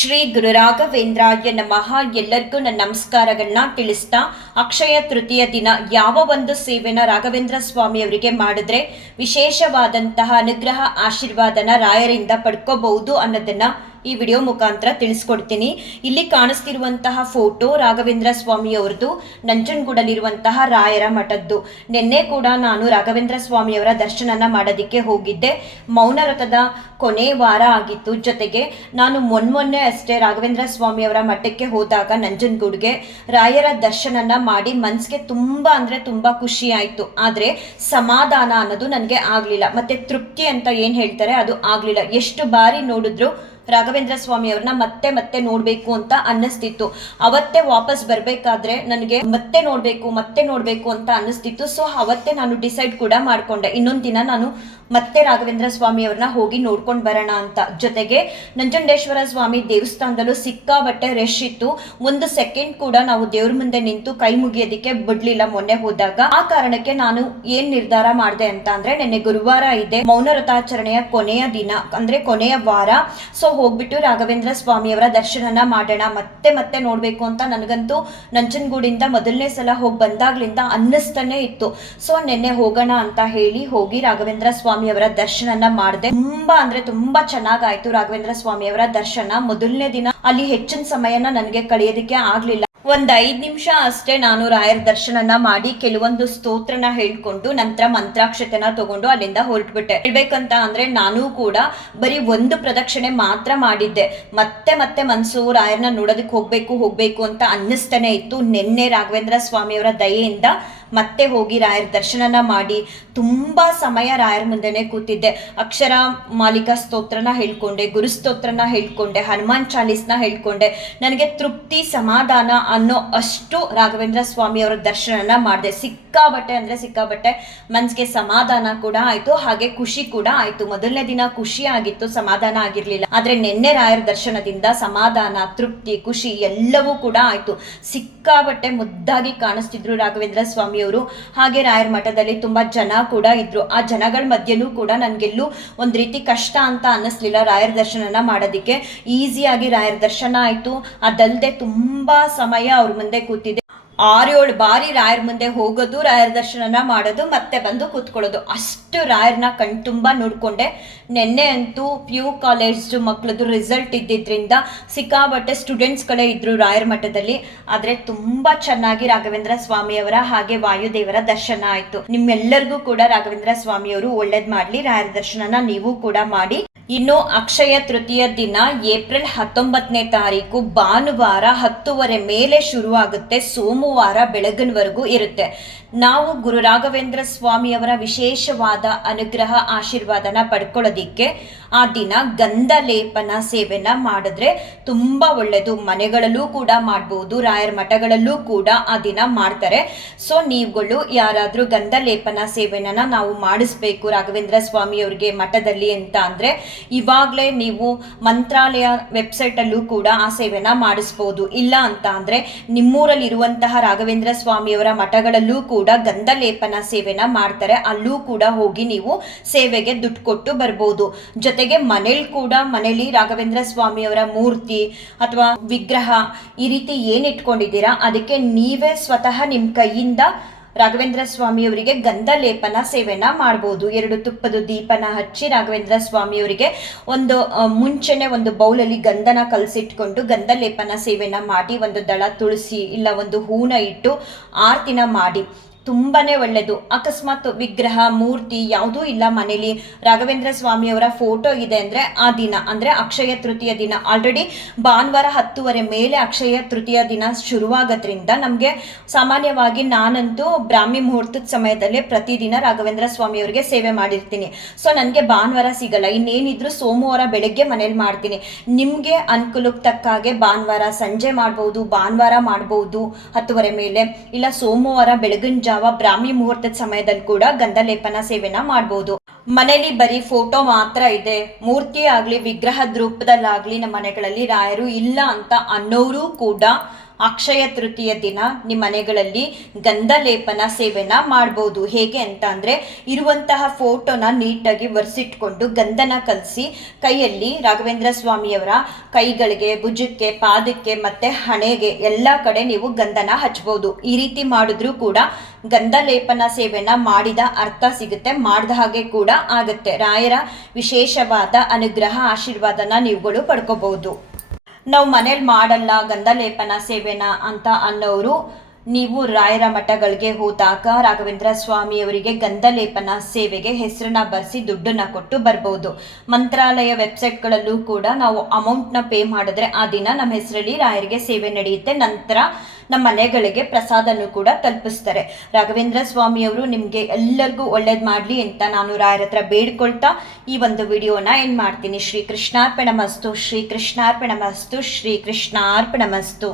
ಶ್ರೀ ಗುರು ರಾಘವೇಂದ್ರಾಯ ನಮಃ. ಎಲ್ಲರಿಗೂ ನನ್ನ ನಮಸ್ಕಾರಗಳನ್ನ ತಿಳಿಸ್ತಾ, ಅಕ್ಷಯ ತೃತೀಯ ದಿನ ಯಾವ ಒಂದು ಸೇವೆನ ರಾಘವೇಂದ್ರ ಸ್ವಾಮಿಯವರಿಗೆ ಮಾಡಿದ್ರೆ ವಿಶೇಷವಾದಂತಹ ಅನುಗ್ರಹ ಆಶೀರ್ವಾದನ ರಾಯರಿಂದ ಪಡ್ಕೋಬಹುದು ಅನ್ನೋದನ್ನ ಈ ವಿಡಿಯೋ ಮುಖಾಂತರ ತಿಳಿಸ್ಕೊಡ್ತೀನಿ. ಇಲ್ಲಿ ಕಾಣಿಸ್ತಿರುವಂತಹ ಫೋಟೋ ರಾಘವೇಂದ್ರ ಸ್ವಾಮಿಯವ್ರದ್ದು, ನಂಜನಗೂಡಲ್ಲಿರುವಂತಹ ರಾಯರ ಮಠದ್ದು. ನಿನ್ನೆ ಕೂಡ ನಾನು ರಾಘವೇಂದ್ರ ಸ್ವಾಮಿಯವರ ದರ್ಶನನ ಮಾಡೋದಕ್ಕೆ ಹೋಗಿದ್ದೆ. ಮೌನವ್ರತದ ಕೊನೆ ವಾರ ಆಗಿತ್ತು. ಜೊತೆಗೆ ನಾನು ಮೊನ್ನೆ ಅಷ್ಟೇ ರಾಘವೇಂದ್ರ ಸ್ವಾಮಿಯವರ ಮಠಕ್ಕೆ ಹೋದಾಗ ನಂಜನಗೂಡ್ಗೆ ರಾಯರ ದರ್ಶನನ ಮಾಡಿ ಮನ್ಸಿಗೆ ತುಂಬಾ ಅಂದ್ರೆ ತುಂಬಾ ಖುಷಿ ಆಯ್ತು. ಆದ್ರೆ ಸಮಾಧಾನ ಅನ್ನೋದು ನನಗೆ ಆಗ್ಲಿಲ್ಲ, ಮತ್ತೆ ತೃಪ್ತಿ ಅಂತ ಏನ್ ಹೇಳ್ತಾರೆ ಅದು ಆಗ್ಲಿಲ್ಲ. ಎಷ್ಟು ಬಾರಿ ನೋಡಿದ್ರು ರಾಘವೇಂದ್ರ ಸ್ವಾಮಿ ಅವ್ರನ್ನ ಮತ್ತೆ ಮತ್ತೆ ನೋಡ್ಬೇಕು ಅಂತ ಅನ್ನಿಸ್ತಿತ್ತು. ಅವತ್ತೇ ವಾಪಸ್ ಬರ್ಬೇಕಾದ್ರೆ ನನಗೆ ಮತ್ತೆ ನೋಡ್ಬೇಕು ಅಂತ ಅನ್ನಿಸ್ತಿತ್ತು. ಸೊ ಅವತ್ತೇ ನಾನು ಡಿಸೈಡ್ ಕೂಡ ಮಾಡ್ಕೊಂಡೆ, ಇನ್ನೊಂದು ದಿನ ನಾನು ಮತ್ತೆ ರಾಘವೇಂದ್ರ ಸ್ವಾಮಿ ಅವ್ರನ್ನ ಹೋಗಿ ನೋಡ್ಕೊಂಡು ಬರೋಣ ಅಂತ. ಜೊತೆಗೆ ನಂಜುಂಡೇಶ್ವರ ಸ್ವಾಮಿ ದೇವಸ್ಥಾನದಲ್ಲೂ ಸಿಕ್ಕಾಬಟ್ಟೆ ರಶ್ ಇತ್ತು. ಒಂದು ಸೆಕೆಂಡ್ ಕೂಡ ನಾವು ದೇವ್ರ ಮುಂದೆ ನಿಂತು ಕೈ ಮುಗಿಯೋದಿಕ್ಕೆ ಬಿಡ್ಲಿಲ್ಲ ಮೊನ್ನೆ ಹೋದಾಗ. ಆ ಕಾರಣಕ್ಕೆ ನಾನು ಏನ್ ನಿರ್ಧಾರ ಮಾಡಿದೆ ಅಂತ ಅಂದ್ರೆ, ನಿನ್ನೆ ಗುರುವಾರ ಇದೆ, ಮೌನ ವ್ರತಾಚರಣೆಯ ಕೊನೆಯ ದಿನ ಅಂದ್ರೆ ಕೊನೆಯ ವಾರ. ಸೊ ಹೋಗ್ಬಿಟ್ಟು ರಾಘವೇಂದ್ರ ಸ್ವಾಮಿಯವರ ದರ್ಶನನ ಮಾಡೋಣ, ಮತ್ತೆ ನೋಡ್ಬೇಕು ಅಂತ ನನಗಂತೂ ನಂಜನಗೂಡಿಂದ ಮೊದಲನೇ ಸಲ ಹೋಗಿ ಬಂದಾಗ್ಲಿಂದ ಅನ್ನಿಸ್ತಾನೆ ಇತ್ತು. ಸೊ ನಿನ್ನೆ ಹೋಗೋಣ ಅಂತ ಹೇಳಿ ಹೋಗಿ ರಾಘವೇಂದ್ರ ಸ್ವಾಮಿಯವರ ದರ್ಶನನ ಮಾಡಿದೆ. ತುಂಬಾ ಅಂದ್ರೆ ತುಂಬಾ ಚೆನ್ನಾಗಾಯ್ತು ರಾಘವೇಂದ್ರ ಸ್ವಾಮಿಯವರ ದರ್ಶನ. ಮೊದಲನೇ ದಿನ ಅಲ್ಲಿ ಹೆಚ್ಚಿನ ಸಮಯನ ನನಗೆ ಕಳೆಯೋದಕ್ಕೆ ಆಗ್ಲಿಲ್ಲ. ಒಂದ್ 5 ನಿಮಿಷ ಅಷ್ಟೇ ನಾನು ರಾಯರ ದರ್ಶನನ ಮಾಡಿ ಕೆಲವೊಂದು ಸ್ತೋತ್ರನ ಹೇಳ್ಕೊಂಡು ನಂತರ ಮಂತ್ರಾಕ್ಷತೆನ ತಗೊಂಡು ಅಲ್ಲಿಂದ ಹೊರಟ್ಬಿಟ್ಟೆ. ಹೇಳ್ಬೇಕಂತ ಅಂದ್ರೆ ನಾನು ಕೂಡ ಬರೀ ಒಂದು ಪ್ರದಕ್ಷಿಣೆ ಮಾತ್ರ ಮಾಡಿದ್ದೆ. ಮತ್ತೆ ಮನ್ಸು ರಾಯರ್ನ ನೋಡೋದಕ್ಕೆ ಹೋಗ್ಬೇಕು ಅಂತ ಅನ್ನಿಸ್ತಾನೆ ಇತ್ತು. ನಿನ್ನೆ ರಾಘವೇಂದ್ರ ಸ್ವಾಮಿಯವರ ದಯೆಯಿಂದ ಮತ್ತೆ ಹೋಗಿ ರಾಯರ ದರ್ಶನನ ಮಾಡಿ ತುಂಬಾ ಸಮಯ ರಾಯರ ಮುಂದೆನೆ ಕೂತಿದ್ದೆ. ಅಕ್ಷರ ಮಾಲಿಕಾ ಸ್ತೋತ್ರನ ಹೇಳ್ಕೊಂಡೆ, ಗುರುಸ್ತೋತ್ರನ ಹೇಳ್ಕೊಂಡೆ, ಹನುಮಾನ್ ಚಾಲೀಸ್ನ ಹೇಳ್ಕೊಂಡೆ. ನನಗೆ ತೃಪ್ತಿ ಸಮಾಧಾನ ಅನ್ನೋ ಅಷ್ಟು ರಾಘವೇಂದ್ರ ಸ್ವಾಮಿಯವರ ದರ್ಶನನ ಮಾಡಿದೆ. ಸಿಕ್ಕಾಬಟ್ಟೆ ಮನ್ಸಿಗೆ ಸಮಾಧಾನ ಕೂಡ ಆಯ್ತು, ಹಾಗೆ ಖುಷಿ ಕೂಡ ಆಯ್ತು. ಮೊದಲನೇ ದಿನ ಖುಷಿ ಆಗಿತ್ತು, ಸಮಾಧಾನ ಆಗಿರ್ಲಿಲ್ಲ. ಆದ್ರೆ ನಿನ್ನೆ ರಾಯರ ದರ್ಶನದಿಂದ ಸಮಾಧಾನ, ತೃಪ್ತಿ, ಖುಷಿ ಎಲ್ಲವೂ ಕೂಡ ಆಯ್ತು. ಸಿಕ್ಕಾಬಟ್ಟೆ ಮುದ್ದಾಗಿ ಕಾಣಿಸ್ತಿದ್ರು ರಾಘವೇಂದ್ರ ಸ್ವಾಮಿಯವರು. ಹಾಗೆ ರಾಯರ ಮಠದಲ್ಲಿ ತುಂಬಾ ಜನ ಕೂಡ ಇದ್ರು. ಆ ಜನಗಳ ಮಧ್ಯೆನೂ ಕೂಡ ನನ್ಗೆಲ್ಲೂ ಒಂದ್ ರೀತಿ ಕಷ್ಟ ಅಂತ ಅನ್ನಿಸ್ಲಿಲ್ಲ ರಾಯರ ದರ್ಶನನ ಮಾಡೋದಿಕ್ಕೆ. ಈಸಿಯಾಗಿ ರಾಯರ ದರ್ಶನ ಆಯ್ತು. ಅದಲ್ಲದೆ ತುಂಬಾ ಸಮಯ ಅವ್ರ ಮುಂದೆ ಕೂತಿದ್ದೆ. 6-7 ಬಾರಿ ರಾಯರ ಮುಂದೆ ಹೋಗೋದು, ರಾಯರ ದರ್ಶನನ ಮಾಡೋದು, ಮತ್ತೆ ಬಂದು ಕೂತ್ಕೊಳ್ಳೋದು, ಅಷ್ಟು ರಾಯರ್ನ ಕಣ್ತುಂಬಾ ನೋಡ್ಕೊಂಡೆ. ನಿನ್ನೆ ಅಂತೂ PU ಕಾಲೇಜ್ ಮಕ್ಳದ್ದು ರಿಸಲ್ಟ್ ಇದ್ದಿದ್ರಿಂದ ಸಿಕ್ಕಾಬಟ್ಟೆ ಸ್ಟೂಡೆಂಟ್ಸ್ಗಳೇ ಇದ್ರು ರಾಯರ ಮಠದಲ್ಲಿ. ಆದ್ರೆ ತುಂಬಾ ಚೆನ್ನಾಗಿ ರಾಘವೇಂದ್ರ ಸ್ವಾಮಿಯವರ ಹಾಗೆ ವಾಯುದೇವರ ದರ್ಶನ ಆಯ್ತು. ನಿಮ್ಮೆಲ್ಲರಿಗೂ ಕೂಡ ರಾಘವೇಂದ್ರ ಸ್ವಾಮಿಯವರು ಒಳ್ಳೇದ್ ಮಾಡ್ಲಿ. ರಾಯರ ದರ್ಶನನ ನೀವು ಕೂಡ ಮಾಡಿ. ಇನ್ನು ಅಕ್ಷಯ ತೃತೀಯ ದಿನ ಏಪ್ರಿಲ್ 19ನೇ ತಾರೀಕು ಭಾನುವಾರ 10:30 ಮೇಲೆ ಶುರುವಾಗುತ್ತೆ. ಸೋಮವಾರ ಬೆಳಗಿನವರೆಗೂ ಇರುತ್ತೆ. ನಾವು ಗುರು ರಾಘವೇಂದ್ರ ಸ್ವಾಮಿಯವರ ವಿಶೇಷವಾದ ಅನುಗ್ರಹ ಆಶೀರ್ವಾದನ ಪಡ್ಕೊಳ್ಳೋದಿಕ್ಕೆ ಆ ದಿನ ಗಂಧ ಲೇಪನ ಸೇವೆನ ಮಾಡಿದ್ರೆ ತುಂಬಾ ಒಳ್ಳೆಯದು. ಮನೆಗಳಲ್ಲೂ ಕೂಡ ಮಾಡ್ಬೋದು, ರಾಯರ ಮಠಗಳಲ್ಲೂ ಕೂಡ ಆ ದಿನ ಮಾಡ್ತಾರೆ. ಸೊ ನೀವುಗಳು ಯಾರಾದ್ರೂ ಗಂಧ ಲೇಪನ ಸೇವೆನ ನಾವು ಮಾಡಿಸ್ಬೇಕು ರಾಘವೇಂದ್ರ ಸ್ವಾಮಿಯವ್ರಿಗೆ ಮಠದಲ್ಲಿ ಅಂತ ಅಂದ್ರೆ ಇವಾಗಲೇ ನೀವು ಮಂತ್ರಾಲಯ ವೆಬ್ಸೈಟ್ ಅಲ್ಲೂ ಕೂಡ ಆ ಸೇವೆನ ಮಾಡಿಸ್ಬೋದು. ಇಲ್ಲ ಅಂತ ಅಂದ್ರೆ ನಿಮ್ಮೂರಲ್ಲಿ ಇರುವಂತಹ ರಾಘವೇಂದ್ರ ಸ್ವಾಮಿಯವರ ಮಠಗಳಲ್ಲೂ ಕೂಡ ಗಂಧ ಲೇಪನ ಸೇವೆನ ಮಾಡ್ತಾರೆ. ಅಲ್ಲೂ ಕೂಡ ಹೋಗಿ ನೀವು ಸೇವೆಗೆ ದುಡ್ಡು ಕೊಟ್ಟು ಬರ್ಬೋದು. ಜೊತೆಗೆ ಮನೇಲಿ ರಾಘವೇಂದ್ರ ಸ್ವಾಮಿಯವರ ಮೂರ್ತಿ ಅಥವಾ ವಿಗ್ರಹ ಈ ರೀತಿ ಏನ್ ಇಟ್ಕೊಂಡಿದ್ದೀರಾ ಅದಕ್ಕೆ ನೀವೇ ಸ್ವತಃ ನಿಮ್ ಕೈಯಿಂದ ರಾಘವೇಂದ್ರ ಸ್ವಾಮಿಯವರಿಗೆ ಗಂಧ ಲೇಪನ ಸೇವೆನ ಮಾಡ್ಬೋದು. 2 ತುಪ್ಪದ ದೀಪನ ಹಚ್ಚಿ ರಾಘವೇಂದ್ರ ಸ್ವಾಮಿಯವರಿಗೆ ಮುಂಚೆನೆ ಒಂದು ಬೌಲಲ್ಲಿ ಗಂಧನ ಕಲಸಿಟ್ಕೊಂಡು ಗಂಧ ಲೇಪನ ಸೇವೆನ ಮಾಡಿ, ಒಂದು ದಳ ತುಳಸಿ ಇಲ್ಲ ಒಂದು ಹೂನ ಇಟ್ಟು ಆರತಿನ ಮಾಡಿ ತುಂಬಾನೇ ಒಳ್ಳೆಯದು. ಅಕಸ್ಮಾತ್ ವಿಗ್ರಹ ಮೂರ್ತಿ ಯಾವುದೂ ಇಲ್ಲ ಮನೇಲಿ, ರಾಘವೇಂದ್ರ ಸ್ವಾಮಿಯವರ ಫೋಟೋ ಇದೆ ಅಂದ್ರೆ ಆ ದಿನ ಅಂದ್ರೆ ಅಕ್ಷಯ ತೃತೀಯ ದಿನ ಆಲ್ರೆಡಿ ಭಾನುವಾರ 10:30 ಮೇಲೆ ಅಕ್ಷಯ ತೃತೀಯ ದಿನ ಶುರುವಾಗೋದ್ರಿಂದ ನಮಗೆ ಸಾಮಾನ್ಯವಾಗಿ ನಾನಂತೂ ಬ್ರಾಹ್ಮಿ ಮುಹೂರ್ತದ ಸಮಯದಲ್ಲೇ ಪ್ರತಿದಿನ ರಾಘವೇಂದ್ರ ಸ್ವಾಮಿಯವರಿಗೆ ಸೇವೆ ಮಾಡಿರ್ತೀನಿ. ಸೊ ನನಗೆ ಭಾನುವಾರ ಸಿಗಲ್ಲ. ಇನ್ನೇನಿದ್ರು ಸೋಮವಾರ ಬೆಳಗ್ಗೆ ಮನೇಲಿ ಮಾಡ್ತೀನಿ. ನಿಮಗೆ ಅನುಕೂಲಕ್ಕೆ ತಕ್ಕ ಹಾಗೆ ಭಾನುವಾರ ಸಂಜೆ ಮಾಡ್ಬೋದು, ಭಾನುವಾರ ಮಾಡ್ಬೋದು 10:30 ಮೇಲೆ, ಇಲ್ಲ ಸೋಮವಾರ ಬೆಳಗಿನ ಜಾವ ಬ್ರಾಹ್ಮಿ ಮುಹೂರ್ತದ ಸಮಯದಲ್ಲಿ ಕೂಡ ಗಂಧ ಲೇಪನ ಸೇವೆನ ಮಾಡಬಹುದು. ಮನೇಲಿ ಬರೀ ಫೋಟೋ ಮಾತ್ರ ಇದೆ, ಮೂರ್ತಿ ಆಗ್ಲಿ ವಿಗ್ರಹದ ರೂಪದಲ್ಲಾಗ್ಲಿ ನಮ್ಮ ಮನೆಗಳಲ್ಲಿ ರಾಯರು ಇಲ್ಲ ಅಂತ ಅನ್ನೋರು ಕೂಡ ಅಕ್ಷಯ ತೃತೀಯ ದಿನ ನಿಮ್ಮ ಮನೆಗಳಲ್ಲಿ ಗಂಧ ಲೇಪನ ಸೇವೆನ ಮಾಡ್ಬೋದು. ಹೇಗೆ ಅಂತ ಅಂದರೆ, ಇರುವಂತಹ ಫೋಟೋನ ನೀಟಾಗಿ ಒರೆಸಿಟ್ಕೊಂಡು ಗಂಧನ ಕಲಸಿ ಕೈಯಲ್ಲಿ ರಾಘವೇಂದ್ರ ಸ್ವಾಮಿಯವರ ಕೈಗಳಿಗೆ, ಭುಜಕ್ಕೆ, ಪಾದಕ್ಕೆ ಮತ್ತು ಹಣೆಗೆ ಎಲ್ಲ ಕಡೆ ನೀವು ಗಂಧನ ಹಚ್ಬೋದು. ಈ ರೀತಿ ಮಾಡಿದ್ರೂ ಕೂಡ ಗಂಧ ಲೇಪನ ಸೇವೆನ ಮಾಡಿದ ಅರ್ಥ ಸಿಗುತ್ತೆ, ಮಾಡಿದ ಹಾಗೆ ಕೂಡ ಆಗುತ್ತೆ. ರಾಯರ ವಿಶೇಷವಾದ ಅನುಗ್ರಹ, ಆಶೀರ್ವಾದನ ನೀವುಗಳು ಪಡ್ಕೋಬಹುದು. ನಾವು ಮನೇಲಿ ಮಾಡಲ್ಲ ಗಂಧ ಲೇಪನ ಸೇವೆನ ಅಂತ ಅನ್ನೋರು, ನೀವು ರಾಯರ ಮಠಗಳಿಗೆ ಹೋದಾಗ ರಾಘವೇಂದ್ರ ಸ್ವಾಮಿಯವರಿಗೆ ಗಂಧ ಲೇಪನ ಸೇವೆಗೆ ಹೆಸರನ್ನ ಬರೆಸಿ ದುಡ್ಡನ್ನ ಕೊಟ್ಟು ಬರ್ಬೋದು. ಮಂತ್ರಾಲಯ ವೆಬ್ಸೈಟ್ಗಳಲ್ಲೂ ಕೂಡ ನಾವು ಅಮೌಂಟ್ನ ಪೇ ಮಾಡಿದ್ರೆ ಆ ದಿನ ನಮ್ಮ ಹೆಸರಲ್ಲಿ ರಾಯರಿಗೆ ಸೇವೆ ನಡೆಯುತ್ತೆ. ನಂತರ ನಮ್ಮ ಮನೆಗಳಿಗೆ ಪ್ರಸಾದನೂ ಕೂಡ ತಲುಪಿಸ್ತಾರೆ. ರಾಘವೇಂದ್ರ ಸ್ವಾಮಿಯವರು ನಿಮಗೆ ಎಲ್ಲರಿಗೂ ಒಳ್ಳೇದು ಮಾಡಲಿ ಅಂತ ನಾನು ರಾಯರ ಹತ್ರ ಬೇಡ್ಕೊಳ್ತಾ ಈ ಒಂದು ವಿಡಿಯೋನ ಏನು ಮಾಡ್ತೀನಿ. ಶ್ರೀ ಕೃಷ್ಣಾರ್ಪಣಮಸ್ತು, ಶ್ರೀ ಕೃಷ್ಣಾರ್ಪಣಮಸ್ತು, ಶ್ರೀ ಕೃಷ್ಣಾರ್ಪಣಮಸ್ತು.